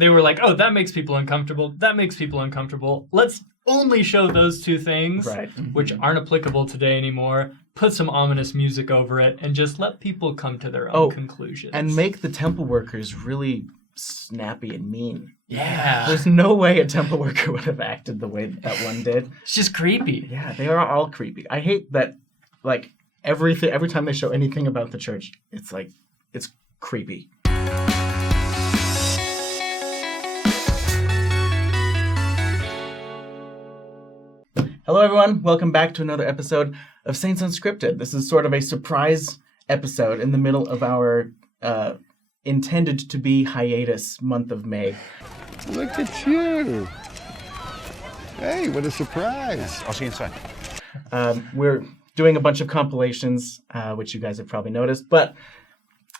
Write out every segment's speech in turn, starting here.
they were like, oh, that makes people uncomfortable. That makes people uncomfortable. Let's only show those two things, which aren't applicable today anymore. Put some ominous music over it and just let people come to their own conclusions. And make the temple workers really snappy and mean. Yeah. There's no way a temple worker would have acted the way that one did. It's just creepy. Yeah, they are all creepy. I hate that, like, every time they show anything about the church, it's like, it's creepy. Hello, everyone. Welcome back to another episode of Saints Unscripted. This is sort of a surprise episode in the middle of our intended to be hiatus month of May. Look at you. Hey, what a surprise. I'll see you inside. We're doing a bunch of compilations, which you guys have probably noticed, but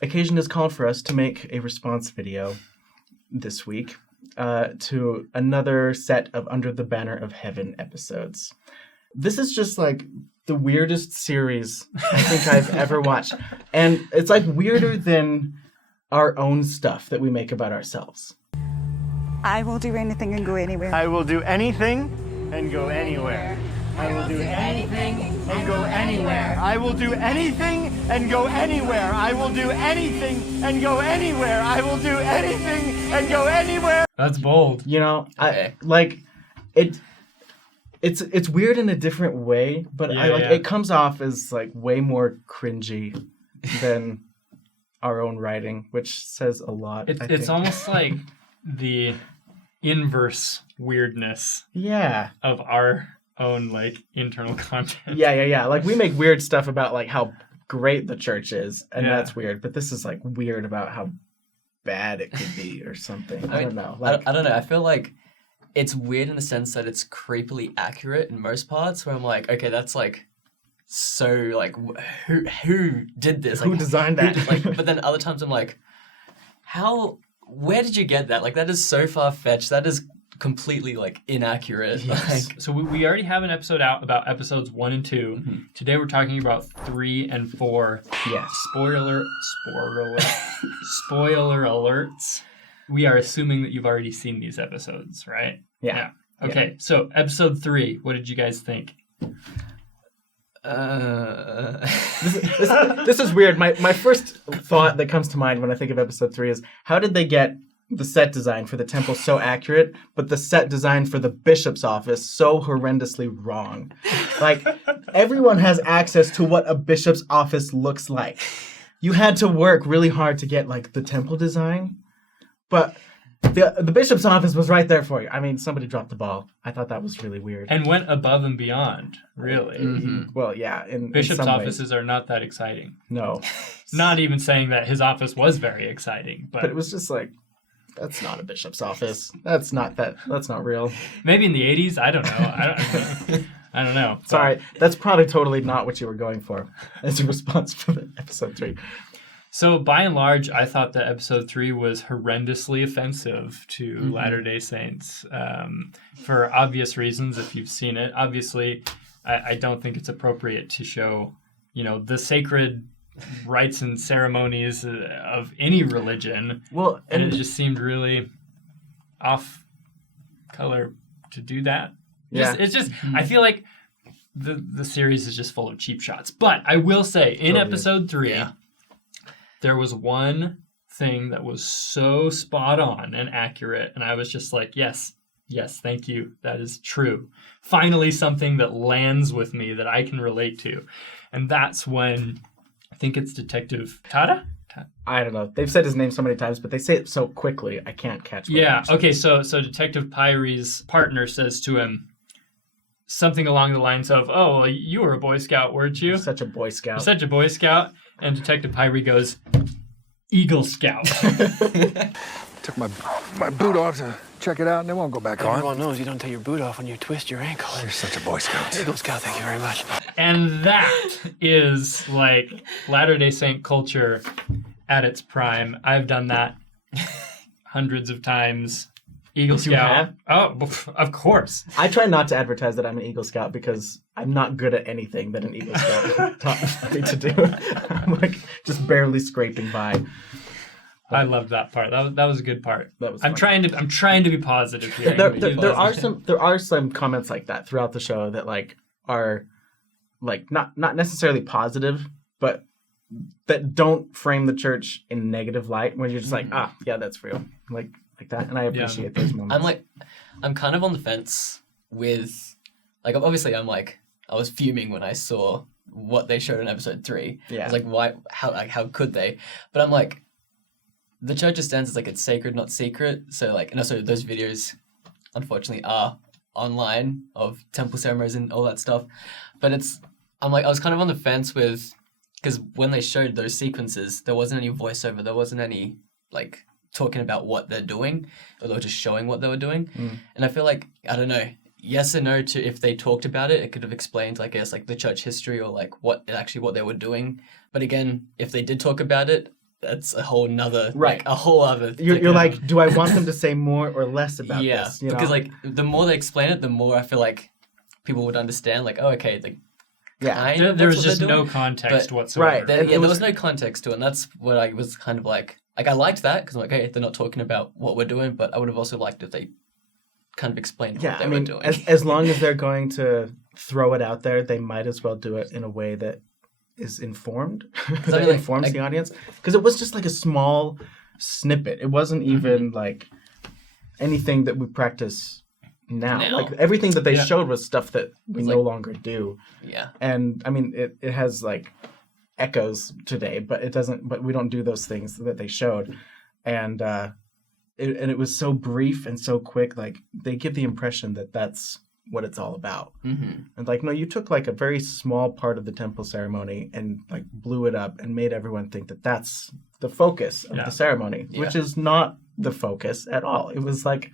occasion has called for us to make a response video this week to another set of Under the Banner of Heaven episodes. This is just like the weirdest series I think I've ever watched. And it's like weirder than our own stuff that we make about ourselves. I will do anything and go anywhere. I will do anything and go anywhere. I will do anything and go anywhere. I will do anything and go anywhere. I will do anything and go anywhere. I will do anything and go anywhere. That's bold. You know, it's weird in a different way, but it comes off as like way more cringy than our own writing, which says a lot. It's almost like the inverse weirdness of our own like internal content. Yeah. Like we make weird stuff about like how great the church is, and that's weird, but this is like weird about how bad it could be or something. I don't know. Like, I don't know. I feel like it's weird in the sense that it's creepily accurate in most parts, where I'm like, okay, that's like so like who did this? Like, who designed that? But then other times I'm like, where did you get that? Like that is so far fetched. That is completely like inaccurate. Yes. Like, so we already have an episode out about episodes 1 and 2. Mm-hmm. Today we're talking about 3 and 4. Yes. Spoiler alerts. We are assuming that you've already seen these episodes, right? Yeah. Okay, so episode 3, what did you guys think? This is weird. My first thought that comes to mind when I think of episode 3 is, how did they get the set design for the temple so accurate, but the set design for the bishop's office so horrendously wrong? Like, everyone has access to what a bishop's office looks like. You had to work really hard to get like the temple design, but the bishop's office was right there for you. I mean, somebody dropped the ball. I thought that was really weird. And went above and beyond, really. Mm-hmm. Well, yeah. Bishop's offices are not that exciting. No. Not even saying that his office was very exciting. But it was just like, that's not a bishop's office. That's not real. Maybe in the 80s, I don't know. I don't know. Sorry, that's probably totally not what you were going for as your response for the episode 3. So by and large, I thought that episode 3 was horrendously offensive to Latter-day Saints for obvious reasons. If you've seen it, obviously, I don't think it's appropriate to show, the sacred rites and ceremonies of any religion. Well, and it just seemed really off color to do that. It's just I feel like the series is just full of cheap shots. But I will say, in episode 3, there was one thing that was so spot on and accurate, and I was just like, yes, thank you. That is true. Finally, something that lands with me that I can relate to. And that's when, I think it's Detective Tada? I don't know. They've said his name so many times, but they say it so quickly, I can't catch what okay, so Detective Pyrie's partner says to him something along the lines of, oh, well, you were a Boy Scout, weren't you? Such a Boy Scout. You're such a Boy Scout. And Detective Pyrie goes, Eagle Scout. Took my boot off to check it out, and they won't go back on. Everyone knows you don't take your boot off when you twist your ankle. You're such a Boy Scout. Eagle Scout, thank you very much. And that is like Latter-day Saint culture at its prime. I've done that hundreds of times. Eagle Scout. Oh, of course. I try not to advertise that I'm an Eagle Scout because I'm not good at anything that an Eagle Scout taught me to do. I'm like just barely scraping by. I loved that part. That was a good part. That was I'm funny. trying to be positive here. There are some comments like that throughout the show that like are like not necessarily positive, but that don't frame the church in a negative light. Where you're just like, yeah, that's real, like that, and I appreciate those moments. I'm kind of on the fence with, like, obviously I was fuming when I saw what they showed in episode 3. Yeah. I was like, how could they? But I'm like, the church's stance is like it's sacred, not secret. So like, and also those videos, unfortunately, are online of temple ceremonies and all that stuff. But I was kind of on the fence with, because when they showed those sequences, there wasn't any voiceover, there wasn't any like talking about what they're doing, or they were just showing what they were doing. And I feel like, I don't know, yes and no to if they talked about it, it could have explained, I guess, like the church history or like what they were doing. But again, if they did talk about it, that's a whole nother, right? Like, a whole other. You're like, do I want them to say more or less about this? Yeah, because like the more they explain it, the more I feel like people would understand. Like, oh, okay, like. Yeah, there was just no context whatsoever. Right. There was no context to it, and that's what I was kind of like I liked that, because I'm like, hey, they're not talking about what we're doing, but I would have also liked if they kind of explained what they were doing. As long as they're going to throw it out there, they might as well do it in a way that is informed, that informs the audience. Because it was just like a small snippet. It wasn't even like anything that we practice now. Like everything that they showed was stuff that we no longer do. Yeah. And I mean, it has like echoes today, but it doesn't. But we don't do those things that they showed, and it was so brief and so quick. Like they give the impression that that's what it's all about. And like, no, you took like a very small part of the temple ceremony and like blew it up and made everyone think that that's the focus of the ceremony, which is not the focus at all. It was like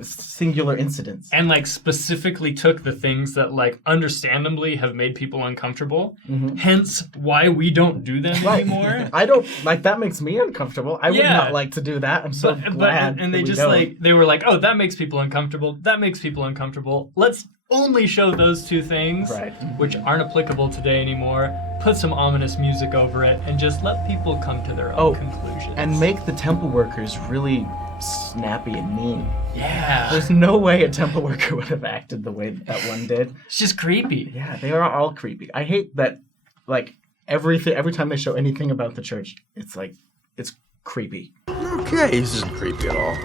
singular incidents, and like specifically took the things that like understandably have made people uncomfortable, hence why we don't do them anymore. I don't like that. Makes me uncomfortable. I would not like to do that. I'm so glad. And they just like, they were like, oh, that makes people uncomfortable, that makes people uncomfortable, let's only show those two things, which aren't applicable today anymore. Put some ominous music over it and just let people come to their own conclusions. And make the temple workers really snappy and mean. Yeah. There's no way a temple worker would have acted the way that one did. It's just creepy. Yeah, they are all creepy. I hate that, like, every time they show anything about the church, it's like, it's creepy. Okay, this isn't creepy at all.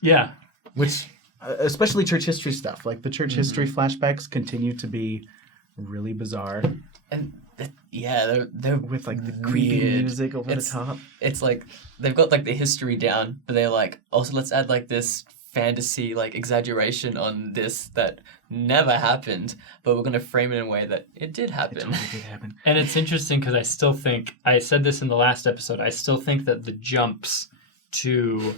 Yeah. Which, especially church history stuff. Like, the church history flashbacks continue to be really bizarre. And they're with like the creepy music over the top. It's like they've got like the history down, but they're like, also let's add like this fantasy like exaggeration on this that never happened, but we're going to frame it in a way that it did happen. It totally did happen. And it's interesting because I still think, I said this in the last episode, I still think that the jumps to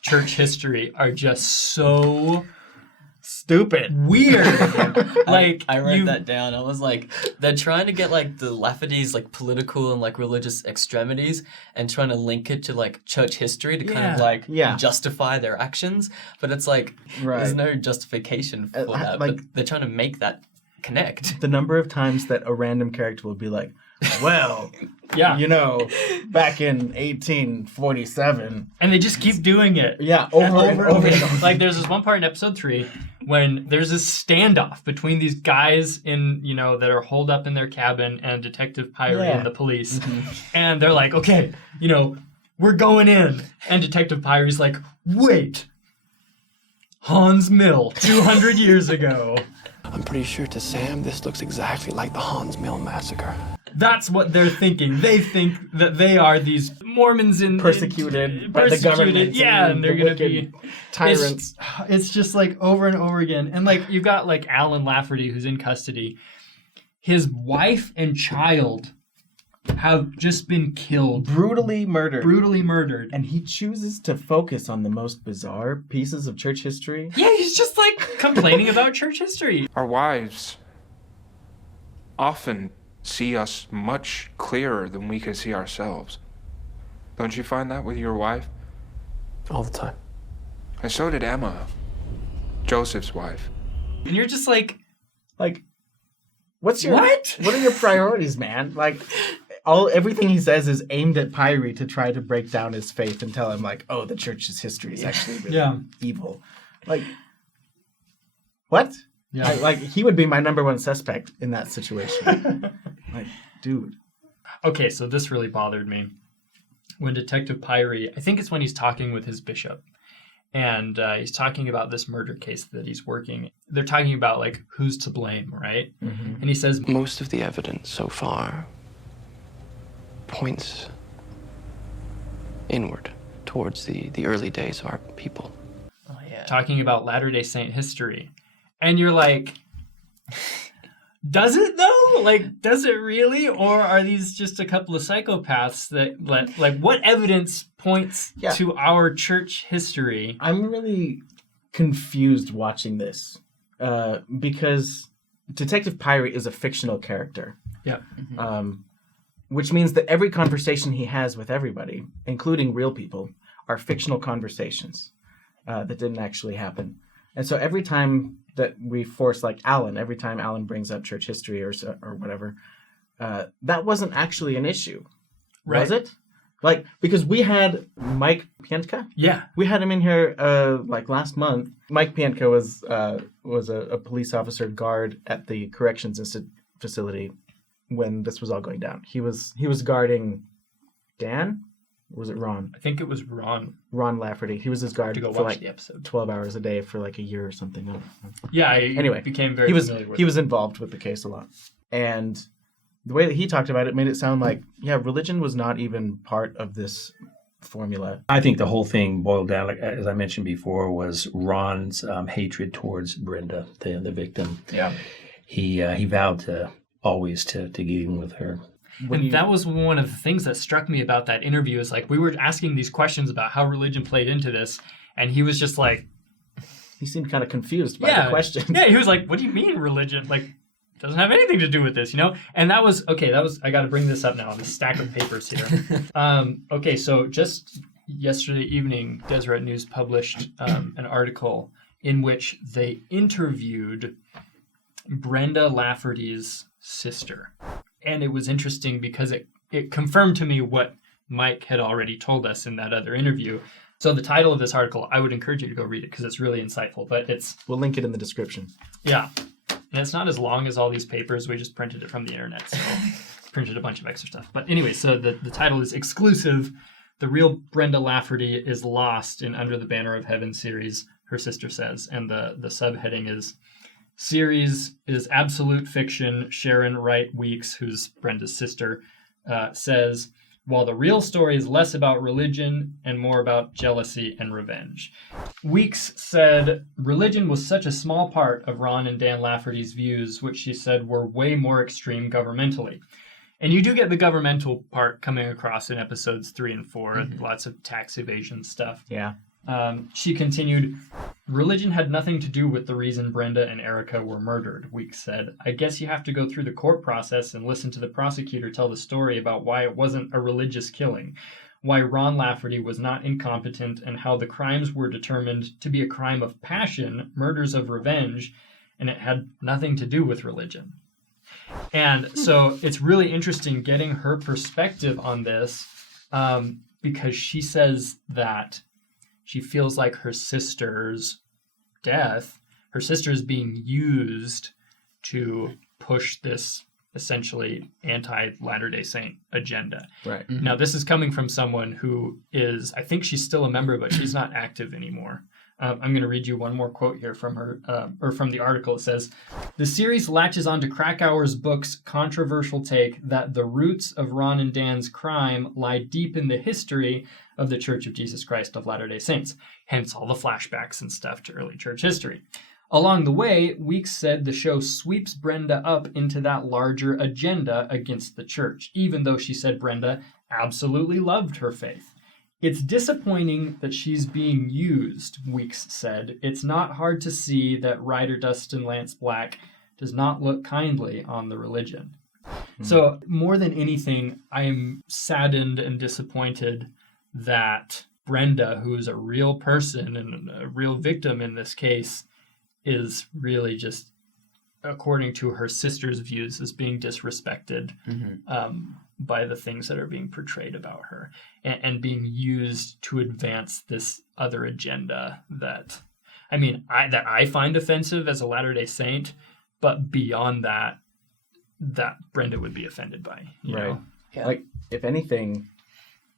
church history are just so stupid, weird. Like, I wrote that down. I was like, they're trying to get like the Lafferty's like political and like religious extremities and trying to link it to like church history to kind of like justify their actions, but it's like there's no justification for that. Like, but they're trying to make that connect. The number of times that a random character will be like, well, you know, back in 1847. And they just keep doing it. Yeah, over and over. Like, there's this one part in episode 3 when there's this standoff between these guys that are holed up in their cabin and Detective Pyrie and the police. And they're like, okay, we're going in. And Detective Pyrie's like, wait, Hans Mill, 200 years ago. I'm pretty sure to Sam, this looks exactly like the Hans Mill massacre. That's what they're thinking. They think that they are these Mormons persecuted by the government. Yeah, and they're going to be tyrants. It's just like over and over again. And like, you've got like Alan Lafferty, who's in custody. His wife and child have just been killed. Brutally murdered. And he chooses to focus on the most bizarre pieces of church history. Yeah, he's just like complaining about church history. Our wives often see us much clearer than we can see ourselves. Don't you find that with your wife? All the time. And so did Emma, Joseph's wife. And you're just like, what are your priorities, man? Like, everything he says is aimed at Pyrie to try to break down his faith and tell him like, oh, the church's history is actually really evil. Like, what? Yeah. Like, he would be my number one suspect in that situation. Like, dude. Okay, so this really bothered me. When Detective Pyrie, I think it's when he's talking with his bishop, and he's talking about this murder case that he's working. They're talking about, like, who's to blame, right? Mm-hmm. And he says, most of the evidence so far points inward towards the early days of our people. Oh, yeah. Talking about Latter-day Saint history. And you're like, does it though? Like, does it really? Or are these just a couple of psychopaths that, like, what evidence points to our church history? I'm really confused watching this because Detective Pyrie is a fictional character. Yeah. Mm-hmm. Which means that every conversation he has with everybody, including real people, are fictional conversations that didn't actually happen. And so every time that we force, like every time Alan brings up church history or whatever, that wasn't actually an issue, right? Was it? Like, because we had Mike Pientka. Yeah. We had him in here like last month. Mike Pientka was a police officer guard at the corrections facility when this was all going down. He was guarding Dan. Or was it Ron? I think it was Ron. Ron Lafferty. He was his guard for like the episode. 12 hours a day for like a year or something. Yeah, anyway, became very familiar with He was involved with the case a lot. And the way that he talked about it made it sound like, religion was not even part of this formula. I think the whole thing boiled down, like, as I mentioned before, was Ron's hatred towards Brenda, the victim. Yeah. He vowed to always to get even with her. And that was one of the things that struck me about that interview is like we were asking these questions about how religion played into this, and he was just like, he seemed kind of confused by the questions. Yeah, he was like, "What do you mean religion? Like, doesn't have anything to do with this, you know?" And that was I got to bring this up now on the stack of papers here. Okay, so just yesterday evening, Deseret News published an article in which they interviewed Brenda Lafferty's sister. And it was interesting because it confirmed to me what Mike had already told us in that other interview. So the title of this article, I would encourage you to go read it because it's really insightful. But we'll link it in the description. Yeah. And it's not as long as all these papers. We just printed it from the internet. So printed a bunch of extra stuff. But anyway, so the title is Exclusive. The Real Brenda Lafferty is Lost in Under the Banner of Heaven series, her sister says. And the subheading is Series is absolute fiction. Sharon Wright Weeks, who's Brenda's sister, says, while the real story is less about religion and more about jealousy and revenge. Weeks said religion was such a small part of Ron and Dan Lafferty's views, which she said were way more extreme governmentally. And you do get the governmental part coming across in episodes 3 and 4, and lots of tax evasion stuff. Yeah. She continued, religion had nothing to do with the reason Brenda and Erica were murdered, Weeks said. I guess you have to go through the court process and listen to the prosecutor tell the story about why it wasn't a religious killing, why Ron Lafferty was not incompetent, and how the crimes were determined to be a crime of passion, murders of revenge, and it had nothing to do with religion. And so it's really interesting getting her perspective on this because she says that she feels like her sister's death, her sister is being used to push this essentially anti-Latter-day Saint agenda. Right. Mm-hmm. Now, this is coming from someone who is, I think she's still a member, but she's not active anymore. I'm going to read you one more quote here from her, or from the article. It says, the series latches onto Krakauer's book's controversial take that the roots of Ron and Dan's crime lie deep in the history of the Church of Jesus Christ of Latter-day Saints, hence all the flashbacks and stuff to early church history. Along the way, Weeks said the show sweeps Brenda up into that larger agenda against the church, even though she said Brenda absolutely loved her faith. It's disappointing that she's being used, Weeks said. It's not hard to see that writer Dustin Lance Black does not look kindly on the religion. Mm-hmm. So more than anything, I am saddened and disappointed that Brenda, who is a real person and a real victim in this case, is really just according to her sister's views, is being disrespected Mm-hmm. by the things that are being portrayed about her and being used to advance this other agenda that, I find offensive as a Latter-day Saint, but beyond that Brenda would be offended by, you know? Yeah. Like, if anything,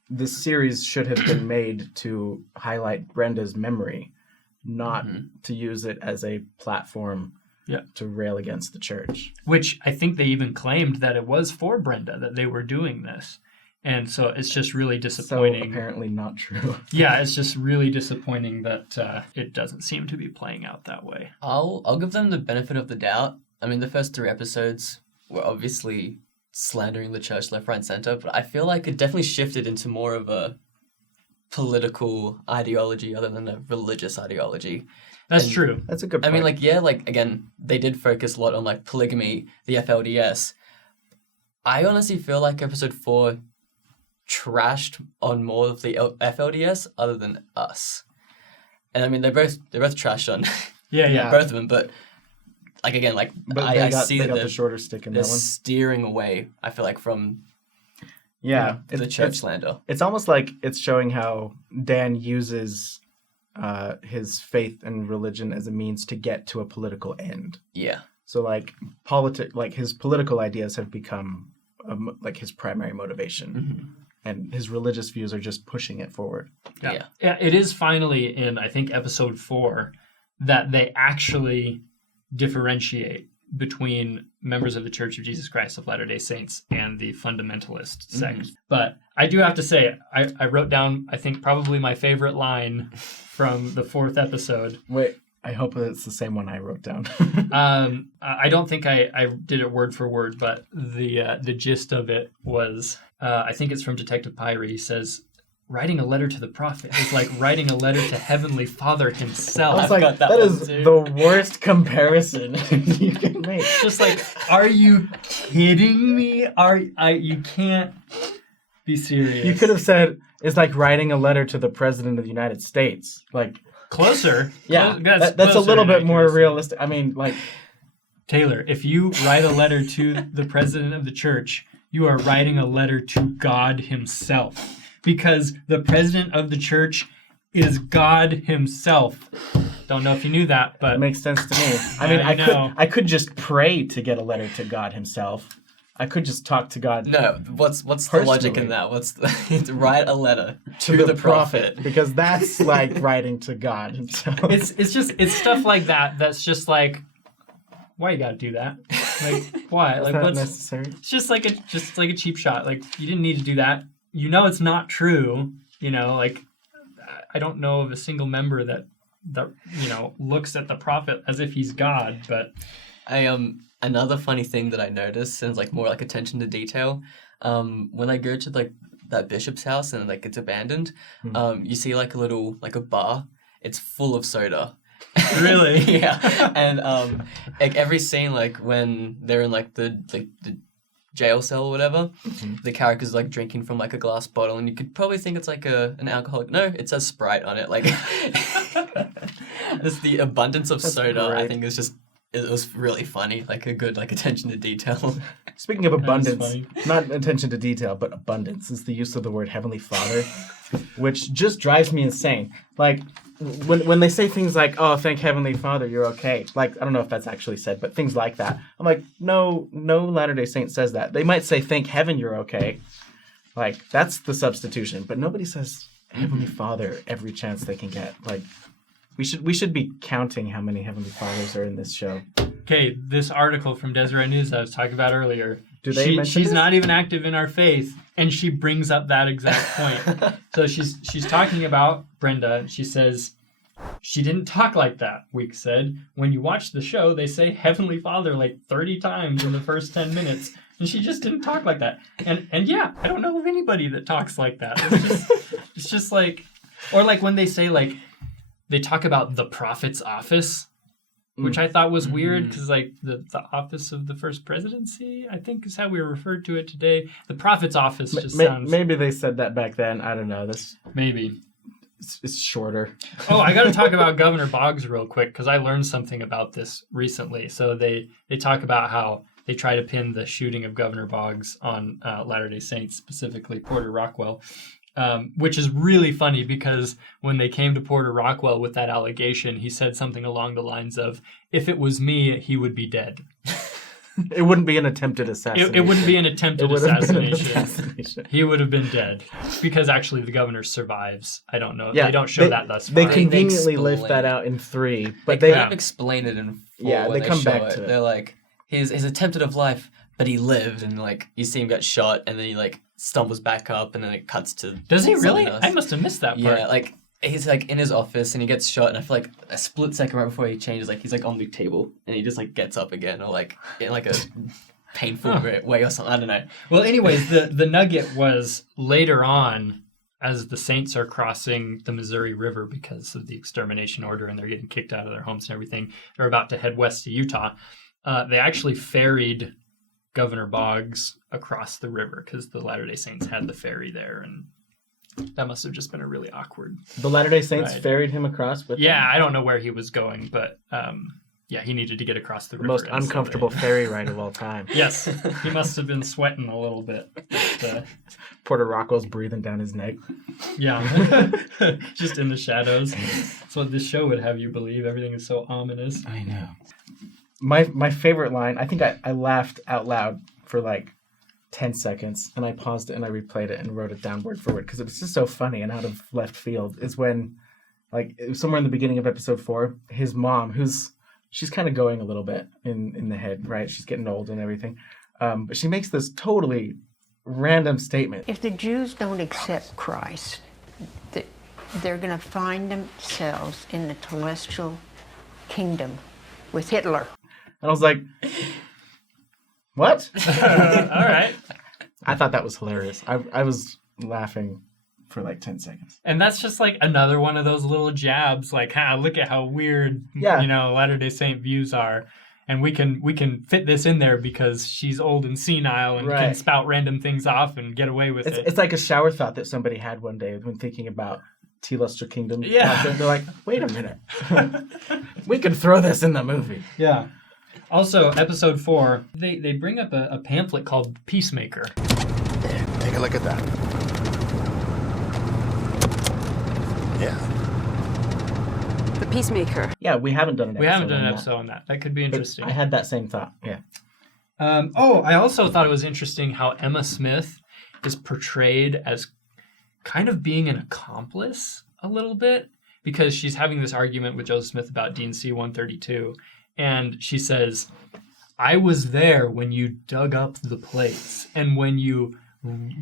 this series should have been made to highlight Brenda's memory, not to use it as a platform to rail against the church. Which I think they even claimed that it was for Brenda that they were doing this. And so it's just really disappointing. So apparently not true. Yeah, it's just really disappointing that it doesn't seem to be playing out that way. I'll give them the benefit of the doubt. I mean, the first 3 episodes were obviously slandering the church left, right, and center, but I feel like it definitely shifted into more of a political ideology other than a religious ideology. That's true. That's a good point. I mean, again, they did focus a lot on, polygamy, the FLDS. I honestly feel like episode 4 trashed on more of the FLDS other than us. And I mean, they're both trashed on both of them, but but I got, see they that got the shorter stick in they're that one. steering away, I feel like, from the church slander. It's almost like it's showing how Dan uses his faith and religion as a means to get to a political end. Yeah. So his political ideas have become his primary motivation, and his religious views are just pushing it forward. Yeah. It is finally in, I think, episode 4 that they actually differentiate between members of the Church of Jesus Christ of Latter-day Saints and the fundamentalist sect. But I do have to say, I wrote down, I think, probably my favorite line from the 4th episode. Wait, I hope it's the same one I wrote down. I don't think I did it word for word, but the gist of it was, I think it's from Detective Pyrie. He says, writing a letter to the prophet is like writing a letter to Heavenly Father himself. I was like, that is the worst comparison you can make. Just like, are you kidding me? You can't be serious. You could have said, it's like writing a letter to the President of the United States. Like, closer. Yeah, that's closer a little bit more accuracy. realistic. I mean, like... Taylor, if you write a letter to the President of the Church, you are writing a letter to God himself. Because the President of the Church is God himself. Don't know if you knew that, but... It makes sense to me. I mean, I could just pray to get a letter to God himself. I could just talk to God. No, what's the logic in that? It's write a letter to the prophet. Because that's like writing to God himself. It's stuff like that that's just like, why you gotta do that? Like, why? Like, what's necessary? It's just like a cheap shot. Like, you didn't need to do that. You know it's not true. You know, like, I don't know of a single member that looks at the prophet as if he's God, but another funny thing that I noticed, and like more like attention to detail, when I go to that bishop's house and it's abandoned, you see a bar. It's full of soda. Really? Yeah. And every scene, when they're in the jail cell or whatever, the character's drinking from a glass bottle, and you could probably think it's an alcoholic. No, it says Sprite on it. Just the abundance of soda, great. I think it was really funny, a good attention to detail. Speaking of abundance, not attention to detail, but abundance is the use of the word Heavenly Father, which just drives me insane. When they say things like, "Oh, thank Heavenly Father, you're okay." I don't know if that's actually said, but things like that. I'm like, no Latter-day Saint says that. They might say, "Thank heaven, you're okay." That's the substitution, but nobody says Heavenly Father every chance they can get. We should be counting how many Heavenly Fathers are in this show. Okay, this article from Deseret News I was talking about earlier. She's not even active in our faith, and she brings up that exact point. So she's talking about Brenda, and she says, she didn't talk like that, Weeks said. When you watch the show, they say Heavenly Father 30 times in the first 10 minutes, and she just didn't talk like that. And yeah, I don't know of anybody that talks like that. It's just or when they say they talk about the prophet's office, which I thought was weird because the office of the first presidency, I think is how we referred to it today. The prophet's office just sounds... Maybe they said that back then. I don't know. Maybe. it's shorter. Oh, I got to talk about Governor Boggs real quick because I learned something about this recently. So they talk about how they try to pin the shooting of Governor Boggs on Latter-day Saints, specifically Porter Rockwell, which is really funny because when they came to Porter Rockwell with that allegation, he said something along the lines of, "If it was me, he would be dead." It wouldn't be an attempted assassination. It wouldn't be an attempted assassination. assassination. He would have been dead because actually the governor survives. I don't know. Yeah, they don't show that thus far. They conveniently lift that out in 3, but they kind of explain it in 4. Yeah, when they come show back to it. They're like, his attempted of life, but he lived, and like you see him get shot, and then he like stumbles back up, and then it cuts to. Does he really? else. I must have missed that part. Yeah, like he's like in his office, and he gets shot, and I feel like a split second right before he changes, like he's like on the table, and he just like gets up again, or like in like a painful way or something. I don't know. Well, anyways, the nugget was later on, as the Saints are crossing the Missouri River because of the extermination order, and they're getting kicked out of their homes and everything. They're about to head west to Utah. They actually ferried Governor Boggs across the river because the Latter-day Saints had the ferry there, and that must have just been a really awkward. The Latter-day Saints ride. ferried him across with them? I don't know where he was going, but he needed to get across the river. The most uncomfortable ferry ride of all time. Yes, he must have been sweating a little bit. But, Porter Rockwell's breathing down his neck. Yeah, just in the shadows. That's what this show would have you believe. Everything is so ominous. I know. My favorite line, I think I laughed out loud for like 10 seconds, and I paused it and I replayed it and wrote it down word for word because it was just so funny and out of left field, is when, like, it was somewhere in the beginning of episode 4, his mom, she's kind of going a little bit in the head, right? She's getting old and everything. But she makes this totally random statement. If the Jews don't accept Christ, they're going to find themselves in the celestial kingdom with Hitler. And I was like, what? All right. I thought that was hilarious. I was laughing for like 10 seconds. And that's just like another one of those little jabs, like, look at how weird, Latter-day Saint views are. And we can fit this in there because she's old and senile and can spout random things off and get away with it. It's like a shower thought that somebody had one day when thinking about Telestial Kingdom. Yeah. They're like, wait a minute. We can throw this in the movie. Yeah. Also, episode 4, they bring up a pamphlet called Peacemaker. There, take a look at that. Yeah. The Peacemaker. Yeah, we haven't done an episode on that. That could be interesting. I had that same thought, yeah. I also thought it was interesting how Emma Smith is portrayed as kind of being an accomplice a little bit, because she's having this argument with Joseph Smith about Dean C-132, and she says, I was there when you dug up the plates and when you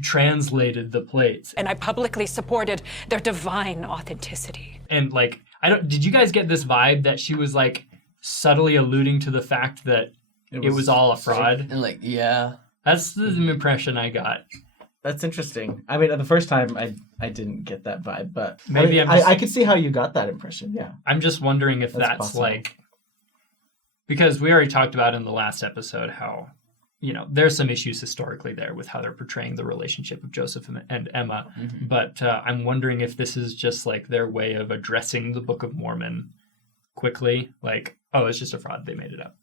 translated the plates. And I publicly supported their divine authenticity. And like, did you guys get this vibe that she was like subtly alluding to the fact that it was all a fraud? And like, yeah. That's the impression I got. That's interesting. I mean, the first time I didn't get that vibe, but maybe I could see how you got that impression, yeah. I'm just wondering if that's possible. like, because we already talked about in the last episode how, there's some issues historically there with how they're portraying the relationship of Joseph and Emma. Mm-hmm. But I'm wondering if this is just like their way of addressing the Book of Mormon quickly. Like, oh, it's just a fraud. They made it up,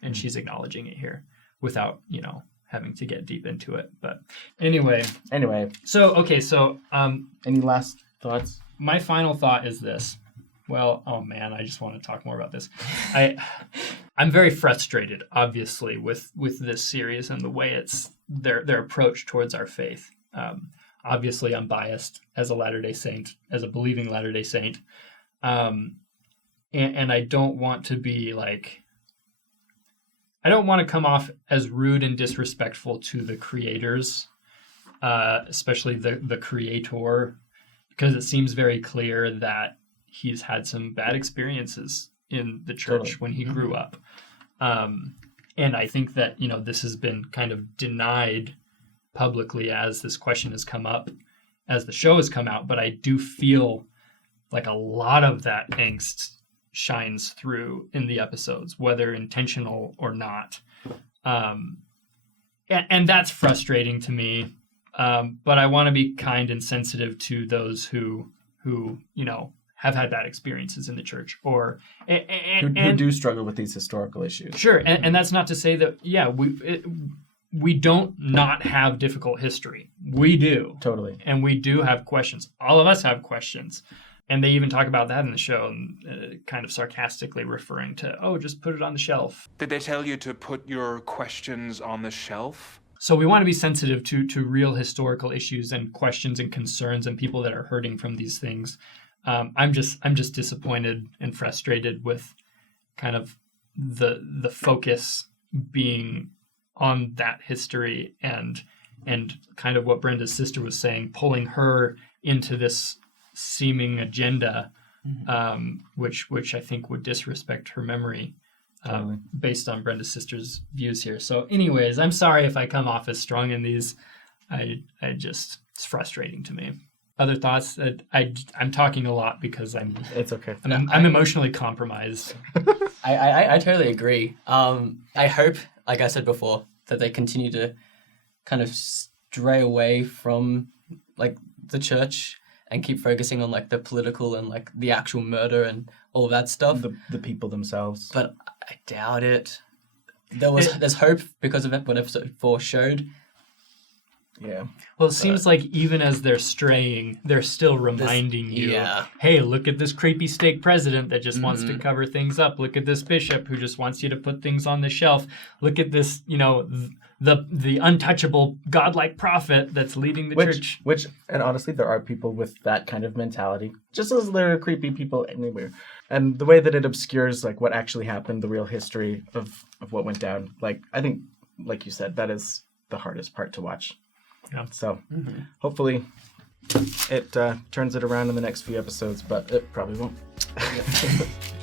and she's acknowledging it here without, having to get deep into it. But anyway. So any last thoughts? My final thought is this. Well, oh man, I just want to talk more about this. I'm very frustrated, obviously, with this series and the way it's their approach towards our faith. Obviously, I'm biased as a Latter-day Saint, as a believing Latter-day Saint, and I don't want to be like. I don't want to come off as rude and disrespectful to the creators, especially the creator, because it seems very clear that he's had some bad experiences in the church when he grew up. And I think that, this has been kind of denied publicly as this question has come up, as the show has come out. But I do feel like a lot of that angst shines through in the episodes, whether intentional or not. And that's frustrating to me. But I want to be kind and sensitive to those who who, have had bad experiences in the church, or who do struggle with these historical issues. Sure, and that's not to say that we don't not have difficult history. We do. Totally. And we do have questions. All of us have questions. And they even talk about that in the show, kind of sarcastically referring to, just put it on the shelf. Did they tell you to put your questions on the shelf? So we want to be sensitive to real historical issues and questions and concerns and people that are hurting from these things. I'm just disappointed and frustrated with kind of the focus being on that history and kind of what Brenda's sister was saying, pulling her into this seeming agenda, which I think would disrespect her memory, based on Brenda's sister's views here. So anyways, I'm sorry if I come off as strong in these. It's frustrating to me. Other thoughts? I'm talking a lot because It's okay. I'm emotionally compromised. I totally agree. I hope, like I said before, that they continue to kind of stray away from like the church and keep focusing on like the political and like the actual murder and all of that stuff. The people themselves. But I doubt it. There's hope because of what episode 4 showed. Yeah. Well, it seems like even as they're straying, they're still reminding you, hey, look at this creepy stake president that just wants to cover things up. Look at this bishop who just wants you to put things on the shelf. Look at this, the untouchable godlike prophet that's leading the church. And honestly, there are people with that kind of mentality, just as there are creepy people anywhere. And the way that it obscures like what actually happened, the real history of what went down, I think, like you said, that is the hardest part to watch. Yeah. So hopefully it turns it around in the next few episodes, but it probably won't.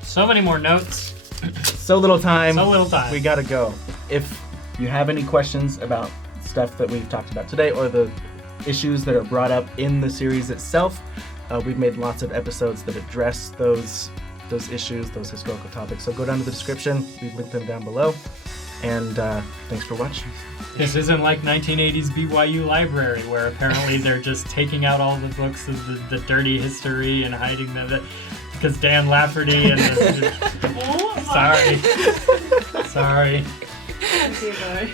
So many more notes. So little time. So little time. We gotta go. If you have any questions about stuff that we've talked about today or the issues that are brought up in the series itself, we've made lots of episodes that address those issues, those historical topics. So go down to the description. We've linked them down below. And thanks for watching. This isn't like 1980s BYU library where apparently they're just taking out all the books of the dirty history and hiding them because Dan Lafferty and sorry. Thank you, bye.